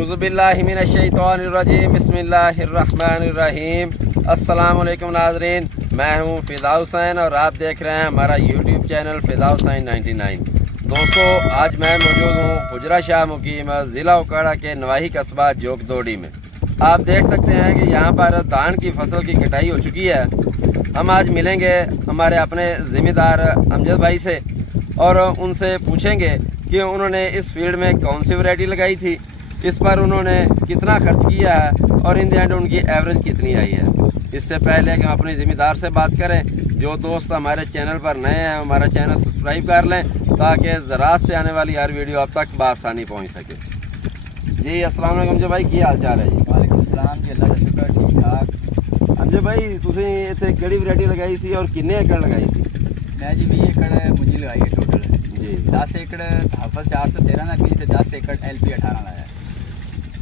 औज़ुबिल्लाहिमिनश्शैतानिर्रजीम बिस्मिल्लाहिर्रहमानिर्रहीम। अस्सलाम वालेकुम नाज़रीन, मैं हूं फ़िदा हुसैन और आप देख रहे हैं हमारा यूट्यूब चैनल फ़िदा हुसैन 99। दोस्तों, आज मैं मौजूद हूं हुजरा शाह मुकीम ज़िला उकाड़ा के नवाही कस्बा जोगदोड़ी में। आप देख सकते हैं कि यहाँ पर धान की फसल की कटाई हो चुकी है। हम आज मिलेंगे हमारे अपने ज़िम्मेदार अमजद भाई से और उनसे पूछेंगे कि उन्होंने इस फील्ड में कौन सी वैरायटी लगाई थी, इस पर उन्होंने कितना खर्च किया है और इन द एंड उनकी एवरेज कितनी आई है। इससे पहले कि हम अपने ज़िम्मेदार से बात करें, जो दोस्त हमारे चैनल पर नए हैं हमारा चैनल सब्सक्राइब कर लें ताकि ज़राअत से आने वाली हर वीडियो आप तक बआसानी पहुँच सके। जी अस्सलाम वालेकुम अमजद भाई, की हाल चाल है जी? वालेकुम सलाम जी, अल्लाह का शुक्र, ठीक ठाक। अमजद भाई, तुसीं इत्थे केड़ी वैरायटी लगाई सी और किन्ने एकड़ लगाई सी? मैं जी 20 एकड़ मुंजी लगाई है टोटल जी। 10 एकड़ हाफल 413 का बीज ते 10 एकड़ LP 18 लाया।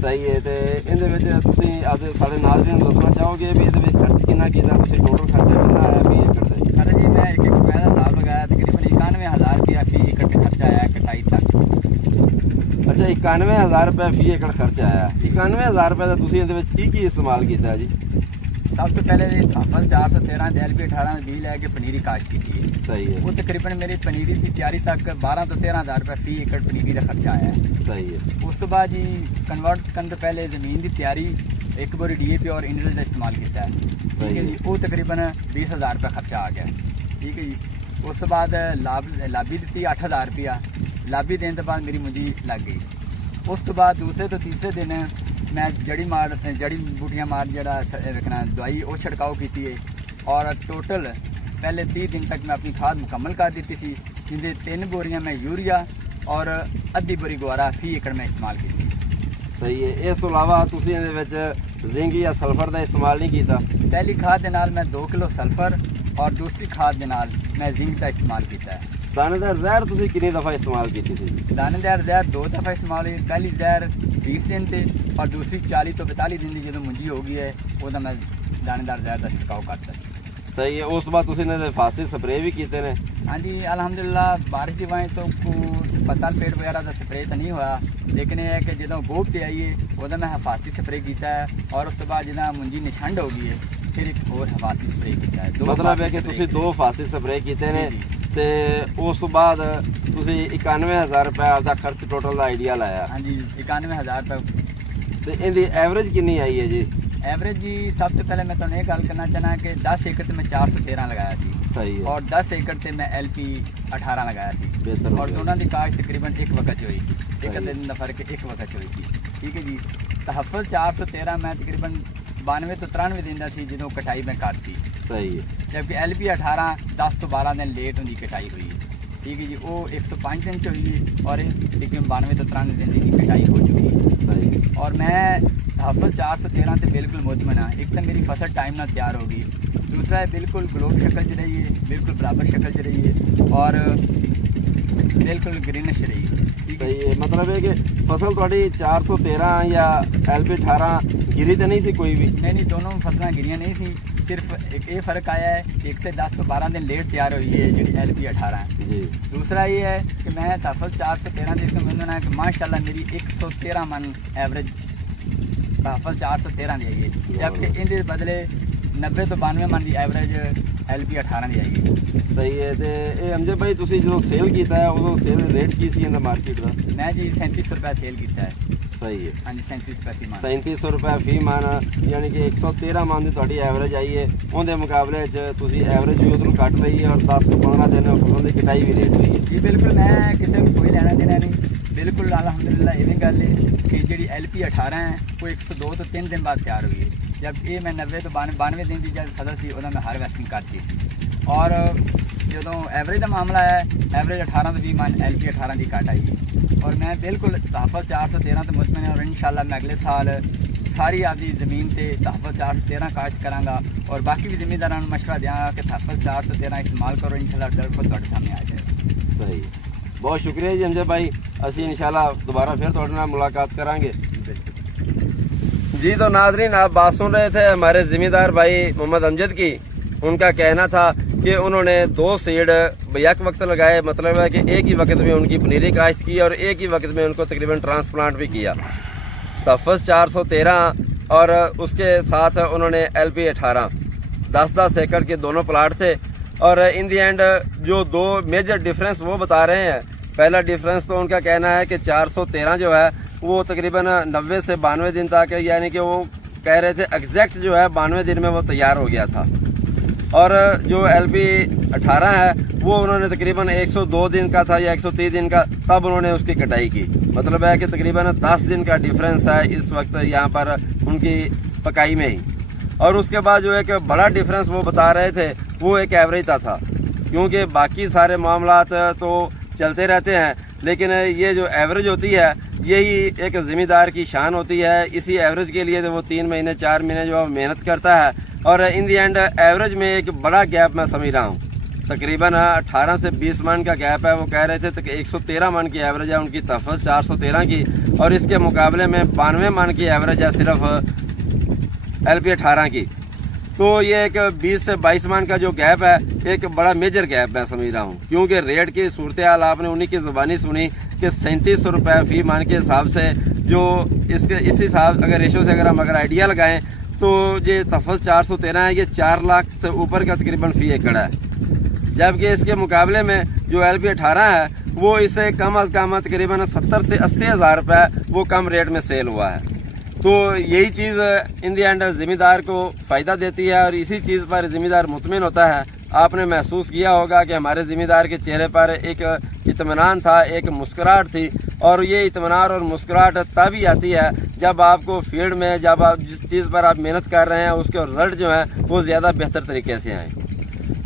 सही है। तो इहदे विच तुसीं आपदे सारे नाज़रीन नूं दसना चाहोगे भी इहदे विच खर्च कितना कीता, तुसीं टोटल खर्चा कितना आया 20 एकड़ दा? अरे जी, मैं एक रुपये का हिसाब लगाया, तकरीबन 91,000 रुपया फी एकड़ खर्चा आया कटाई तक। अच्छा, 91,000 रुपये फी एकड़ खर्चा आया। 91,000 रुपये का तुसीं इहदे विच की इस्तेमाल कीता जी? सब तो पहले जी हाफल 413 ते LP 18 में बीज लैके पनीरी काश्त की है। सही है। वो तकरीबन मेरी पनीरी की तैयारी तक 12 तो 13,000 रुपये फी एकड़ पनीरी का खर्चा आया है। सही है। उस तो बाद जी कन्वर्ट करने तो पहले जमीन की तैयारी एक बार DAP और इंडल का इस्तेमाल किया है। ठीक है जी, वो तकरीबन 20,000 रुपये खर्चा आ गया। ठीक है जी। उस तो बाद लाबी दी 8,000 रुपया, लाबी देने के बाद मेरी मुंजी लग गई। उस तो बाद दूसरे तो तीसरे दिन मैं जड़ी बूटियां मार जरा रखना दवाई वो छिड़काव की है और टोटल पहले 30 दिन तक मैं अपनी खाद मुकम्मल कर दी थी, जिनके 3 बोरियां मैं यूरिया और अद्धी बोरी गुआरा फी एकड़ में इस्तेमाल की। सही है। इस तो अलावा तुसीं इहदे विच जिंक या सल्फर का इस्तेमाल नहीं किया? पहली खाद के नाल मैं 2 किलो सल्फर और दूसरी खाद के नाल मैं जिंक का इस्तेमाल किया है। दानेदार जहर तुसीं कितनी दफ़ा इस्तेमाल की थी? दानेदार जहर 2 दफ़ा इस्तेमाल हुई। पहली जहर 20 दिन से और दूसरी 40 तो 42 दिन की जो मुंजी हो गई है वो मैं दानेदार जहर का छिड़काव करता। सही है। उस बाद तुसीं इहदे फास्टिक स्प्रे भी किए ने? हाँ जी, अलहमदुलिल्लाह बारिश की वजह तो पत्तल पेड़ वगैरह का स्प्रे तो नहीं हुआ, लेकिन यह है कि जो गोब से आई है वो मैं हिफाजती स्प्रे किया है और उस बाद जो मुंजी निछंड हो गई है फिर एक होर हिफाजती स्प्रे किया है। मतलब है कि तुसीं 2 हिफाजती स्प्रे किए ने ते उस बाद तुसीं 91,000 रुपये आपका खर्च टोटल का आइडिया लाया? हाँ जी, 91,000 रुपये। तो इहदी एवरेज कितनी आई है जी? एवरेज जी सब तो पहले मैं तुहानू ये गल करना चाहना कि 10 एकड़ से मैं 413 लगाया सी। सही है। और 10 एकड़ से मैं LP 18 लगाया सी। बेहतर। और दोनों की काश्त तकरीबन एक वक्त हुई सी, एक दिन का फर्क एक वक्त हुई सी। ठीक है जी। तहफ़्फ़ुज़ 413 मैं तकरीबन 92 तो 93 दिन का सी जो कटाई मैं करती। सही है। जबकि LP 18 10 तो 12 दिन लेट उनकी कटाई हुई है। ठीक है जी, वो 105 दिन हुई है और तकरीबन 92 तो 93 दिन की कटाई हो चुकी है। सही। और मैं हाफल 413 से बिल्कुल मुतमन हाँ। एक तो मेरी फसल टाइम ना तैयार होगी, दूसरा है बिल्कुल ग्लोब शक्ल च रही है, बिल्कुल बराबर शक्ल च रही है और बिल्कुल ग्रीनिश रही है। सही है। मतलब है कि फसल थोड़ी 413 या LP 18 गिरी तो नहीं सी कोई भी? नहीं, दोनों फसलें गिरियाँ नहीं सी। सिर्फ एक ये फ़र्क आया है, एक से 10 तो 12 दिन लेट तैयार हुई है जी LP 18 जी। दूसरा ये है कि मैं हाफल 413 दिन का मतलब है कि माशाल्लाह मेरी 113 मन एवरेज हाफल 413 दी आई है, जबकि इनके बदले 90 तो 92 मन की एवरेज LP 18 दी आई है। सही है। तो ये अमजद भाई तुसीं जो सेल किया है उदों सेल रेट की सी इंदा मार्केट का? मैं जी 3700 रुपये सेल किया है। सही है। हाँ जी, 37 रुपये फी मान। 3700 रुपये फी मान, यानी कि 113 मन की तुहाडी एवरेज आई है। उहदे मुकाबले तुसीं एवरेज भी उधरों कट लई है और 10 तो 15 दिन फसल की कटाई भी लेट हुई है। जी बिल्कुल, मैं किसी को कोई लेना देना नहीं। बिल्कुल अलहमदुलिल्लाह ये गल है कि जी LP 18 है वो 102 तो 3 दिन बाद तैयार हुई है, जब ये मैं 90 तो 92 दिन की जब फसल सी वो मैं हारवेस्टिंग करती सी। और जो एवरेज का मामला है, एवरेज 18 तो 20 मन LP 18 की कट आई है और मैं बिल्कुल तहफ़्फ़ुज़ 413 तो मुतमन है और इंशाल्लाह मैं अगले साल सारी आपकी ज़मीन से तहफ़्फ़ुज़ 413 काश्त कराँगा और बाकी भी ज़मींदारों को मशवरा देंगे कि तहफ़्फ़ुज़ 413 इस्तेमाल करो, इंशाल्लाह रिजल्ट खुद तुहाडे सामने आ जाएगा। सही। बहुत शुक्रिया जी अमजद भाई, असी इंशाल्लाह दोबारा फिर तुहाडे नाल मुलाकात करांगे जी। तो नाजरीन, आप बात सुन रहे थे हमारे ज़िम्मेदार भाई मोहम्मद अमजद की। उनका कहना था कि उन्होंने 2 सीड एक वक्त लगाए, मतलब है कि एक ही वक्त में उनकी पनीरी काश्त की और एक ही वक्त में उनको तकरीबन ट्रांसप्लांट भी किया। तफस 413 और उसके साथ उन्होंने LP 18 10-10 एकड़ के दोनों प्लाट थे। और इन दी एंड जो दो मेजर डिफरेंस वो बता रहे हैं, पहला डिफरेंस तो उनका कहना है कि 413 जो है वो तकरीबन 90 से 92 दिन तक, यानी कि वो कह रहे थे एग्जैक्ट जो है 92 दिन में वो तैयार हो गया था। और जो LP 18 है वो उन्होंने तकरीबन 102 दिन का था या 130 दिन का, तब उन्होंने उसकी कटाई की। मतलब है कि तकरीबन 10 दिन का डिफरेंस है इस वक्त यहाँ पर उनकी पकाई में ही। और उसके बाद जो एक बड़ा डिफरेंस वो बता रहे थे वो एक एवरेज था, क्योंकि बाकी सारे मामलात तो चलते रहते हैं, लेकिन ये जो एवरेज होती है यही एक ज़िम्मेदार की शान होती है। इसी एवरेज के लिए तो वो 3 महीने 4 महीने जो मेहनत करता है, और इन दी एंड एवरेज में एक बड़ा गैप मैं समझ रहा हूँ, तकरीबन 18 से 20 मन का गैप है। वो कह रहे थे तो 113 मन की एवरेज है उनकी तफस 413 की, और इसके मुकाबले में 92 मन की एवरेज है सिर्फ LP 18 की। तो ये एक 20 से 22 मन का जो गैप है एक बड़ा मेजर गैप मैं समझ रहा हूँ, क्योंकि रेट की सूरत हाल आपने उन्हीं की ज़ुबानी सुनी कि 3700 रुपये फी मान के हिसाब से, जो इसके इस हिसाब अगर रेशो से अगर आइडिया लगाएं तो ये तफस 413 है, ये 4 लाख से ऊपर का तकरीबन फी एकड़ है। जबकि इसके मुकाबले में जो LP 18 है वो इससे कम अज कम तकरीबन 70 से 80 हज़ार रुपये वो कम रेट में सेल हुआ है। तो यही चीज़ इन दी एंड ज़िम्मेदार को फ़ायदा देती है, और इसी चीज़ पर ज़िम्मेदार मुतमिन होता है। आपने महसूस किया होगा कि हमारे ज़िम्मेदार के चेहरे पर एक इत्मीनान था, एक मुस्कुराहट थी, और ये इत्मीनान और मुस्कुराहट तभी आती है जब आपको फील्ड में, जब आप जिस चीज़ पर आप मेहनत कर रहे हैं उसके रिजल्ट जो हैं वो ज़्यादा बेहतर तरीके से आएँ।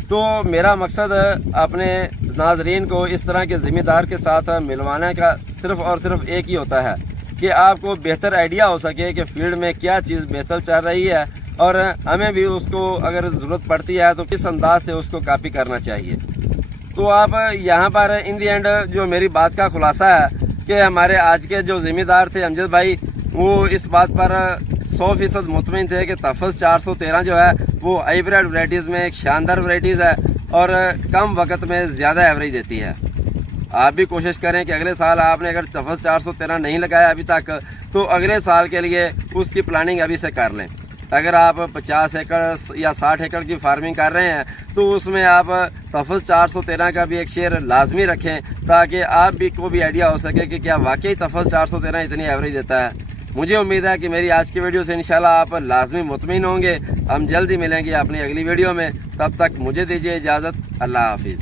तो मेरा मकसद अपने नाजरीन को इस तरह के ज़िम्मेदार के साथ मिलवाने का सिर्फ और सिर्फ एक ही होता है कि आपको बेहतर आइडिया हो सके कि फील्ड में क्या चीज़ बेहतर चल रही है, और हमें भी उसको अगर ज़रूरत पड़ती है तो किस अंदाज से उसको कॉपी करना चाहिए। तो आप यहाँ पर इन दी एंड जो मेरी बात का खुलासा है कि हमारे आज के जो ज़िम्मेदार थे अमजद भाई, वो इस बात पर 100% मुतमिन थे कि तफस 413 जो है वो हाइब्रिड वैराइटीज़ में एक शानदार वैराइटीज़ है और कम वक्त में ज़्यादा एवरेज देती है। आप भी कोशिश करें कि अगले साल आपने अगर तफस 413 नहीं लगाया अभी तक, तो अगले साल के लिए उसकी प्लानिंग अभी से कर लें। अगर आप 50 एकड़ या 60 एकड़ की फार्मिंग कर रहे हैं तो उसमें आप तफस 413 का भी एक शेयर लाजमी रखें, ताकि आप भी को भी आइडिया हो सके कि क्या वाकई तफस 413 इतनी एवरेज देता है। मुझे उम्मीद है कि मेरी आज की वीडियो से इंशाल्लाह आप लाजमी मुतमिन होंगे। हम जल्दी मिलेंगे अपनी अगली वीडियो में, तब तक मुझे दीजिए इजाज़त। अल्लाह हाफिज़।